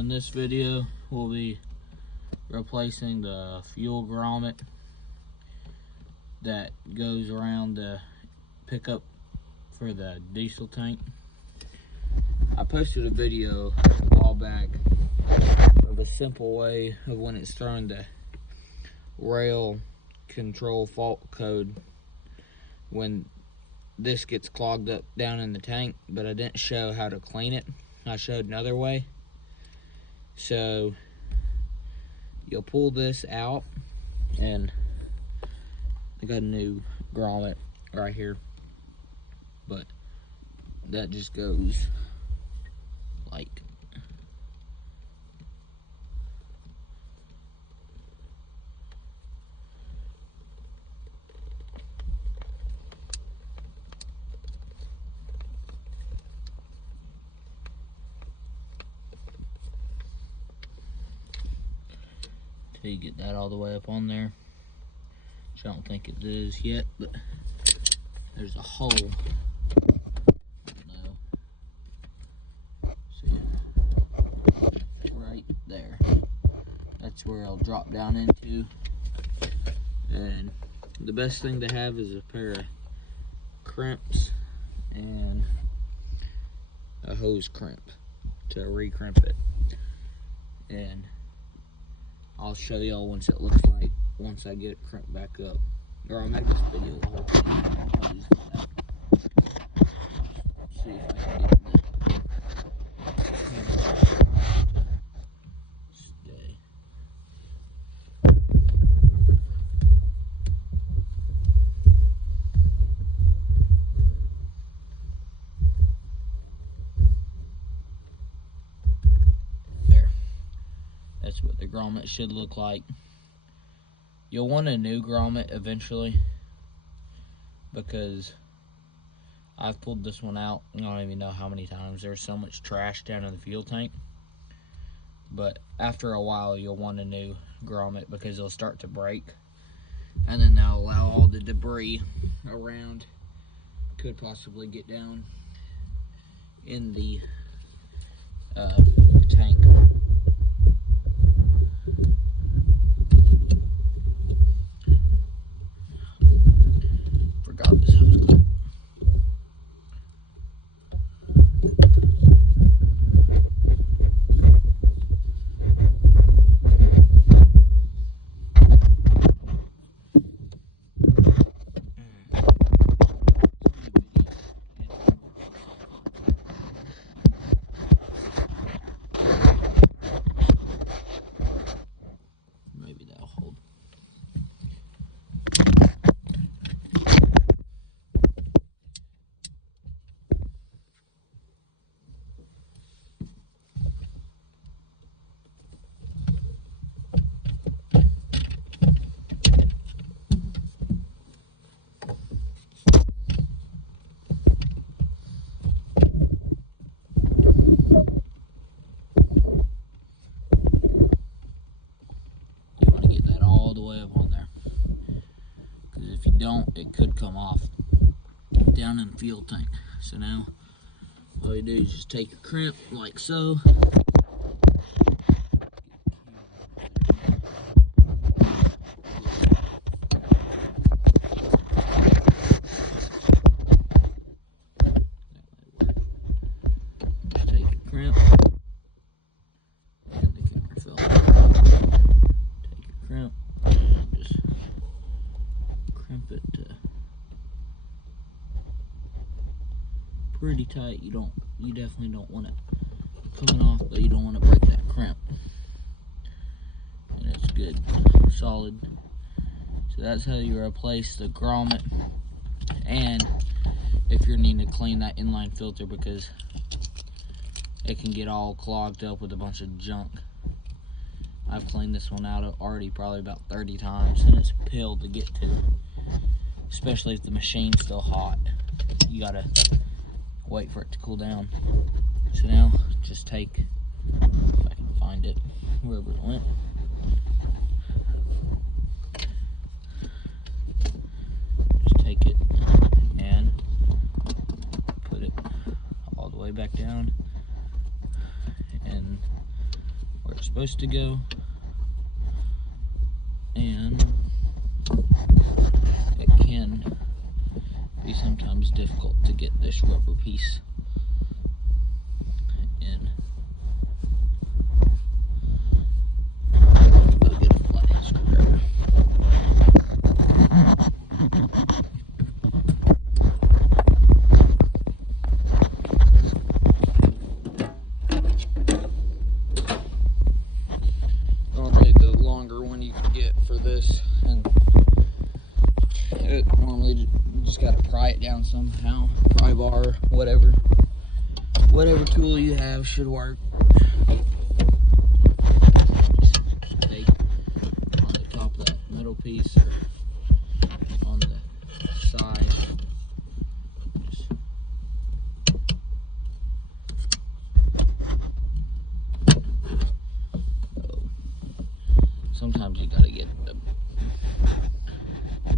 in this video, we'll be replacing the fuel grommet that goes around the pickup for the diesel tank. I posted a video a while back of a simple way of when it's throwing the rail control fault code when this gets clogged up down in the tank, but I didn't show how to clean it. I showed another way. So you'll pull this out, and I got a new grommet right here, but that just goes like till you get that all the way up on there, which I don't think it is yet, but there's a hole. See, right there. That's where it'll drop down into. And the best thing to have is a pair of crimps and a hose crimp to re-crimp it. And I'll show y'all once it looks like once I get it crimped back up. Or I'll make this video the whole thing. I'll use that. See if I can get the stay. There. That's what the grommet should look like. You'll want a new grommet eventually, because I've pulled this one out, I don't even know how many times. There's so much trash down in the fuel tank. But after a while, you'll want a new grommet because it'll start to break. And then that'll allow all the debris around, could possibly get down in the tank. Forgot this hose clip. Maybe that'll hold. If you don't, it could come off down in the fuel tank. So now all you do is just take your crimp like so. Take your crimp and the camera fell. Take your crimp and just crimp it pretty tight. You definitely don't want it coming off, but you don't want to break that crimp. And it's good, solid. So that's how you replace the grommet. And if you're needing to clean that inline filter, because it can get all clogged up with a bunch of junk. I've cleaned this one out already probably about 30 times, and it's a pill to get to. Especially if the machine's still hot. You gotta wait for it to cool down. So now, just take, if I can find it, wherever it went. Just take it and put it all the way back down. And it's supposed to go, and it can be sometimes difficult to get this rubber piece in. I'll get a flathead screwdriver. Normally the longer one you can get for this, and it normally you just gotta pry it down somehow. Pry bar, whatever tool you have should work. Just take on the top of that metal piece or on the side. Sometimes you gotta get the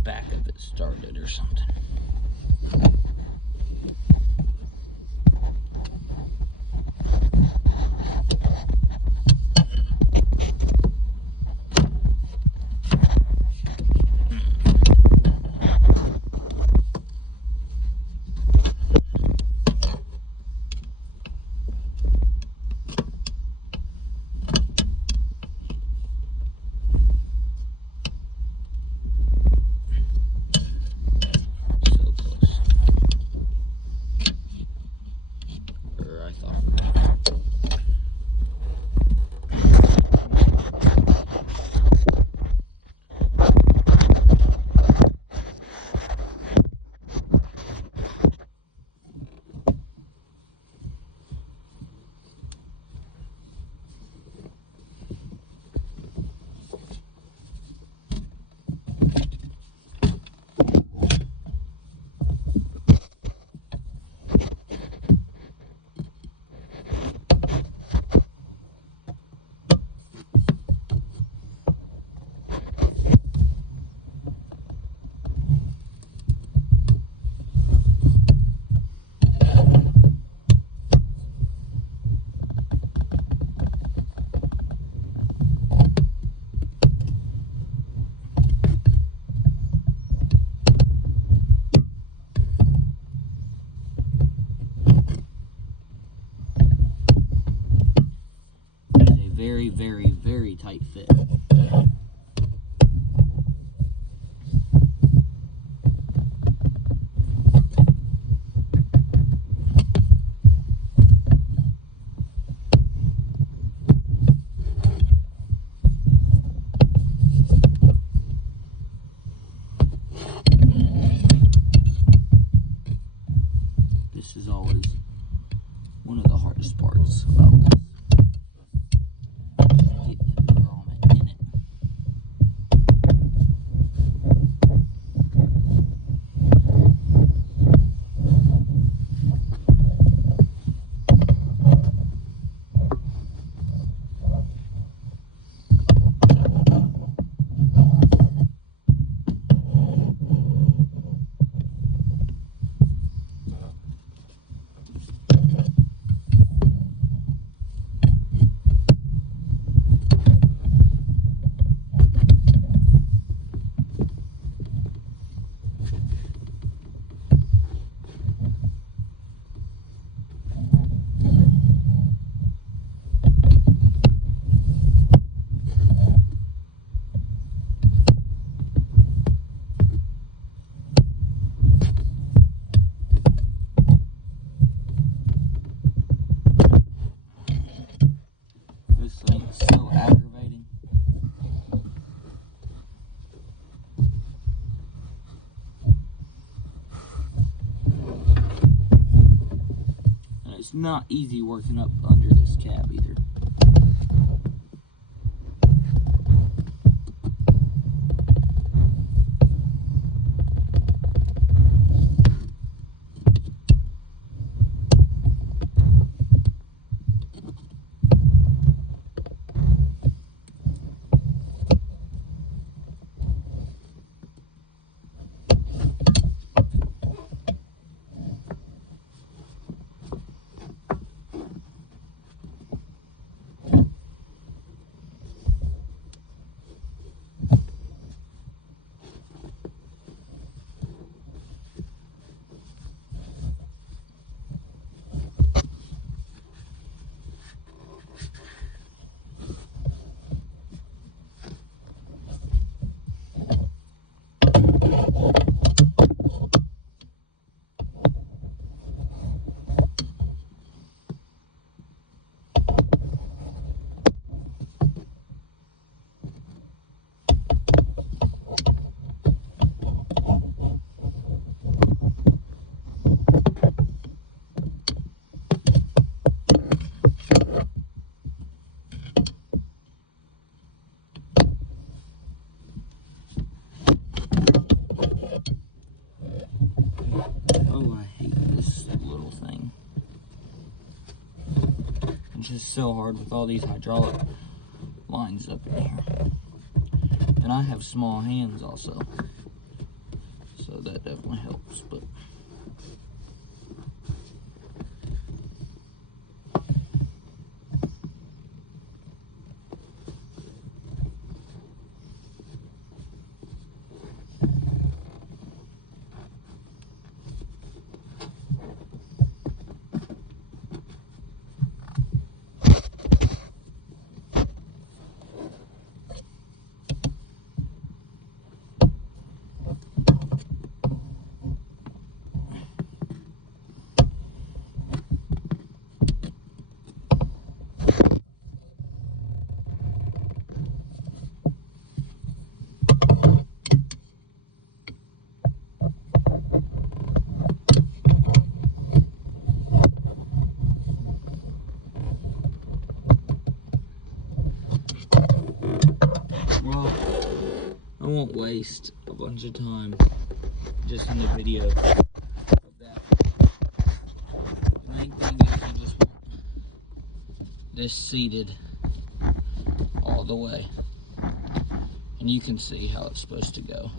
back of it started or something. Very, very, very tight fit. This is always one of the hardest parts about this. So aggravating. And it's not easy working up under this cab either. It's just so hard with all these hydraulic lines up in here. And I have small hands also, so that definitely helps. But well, I won't waste a bunch of time just in the video of that. The main thing is you just want this seated all the way, and you can see how it's supposed to go.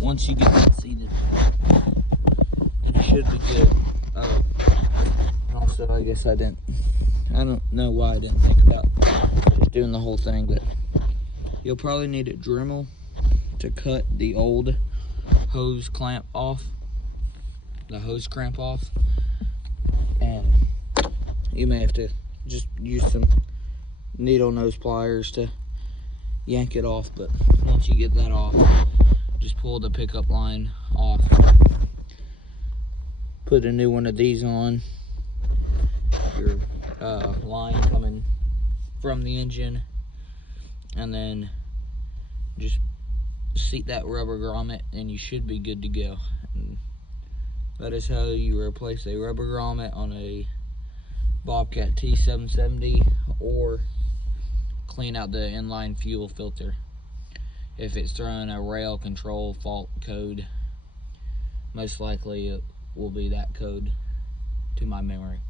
Once you get that seated, you should be good. Oh, and also, I guess I don't know why I didn't think about just doing the whole thing, but you'll probably need a Dremel to cut the old hose clamp off, the hose cramp off, and you may have to just use some needle nose pliers to yank it off. But once you get that off, just pull the pickup line off, put a new one of these on, your line coming from the engine, and then just seat that rubber grommet and you should be good to go. And that is how you replace a rubber grommet on a Bobcat T770, or clean out the inline fuel filter. If it's throwing a rail control fault code, most likely it will be that code to my memory.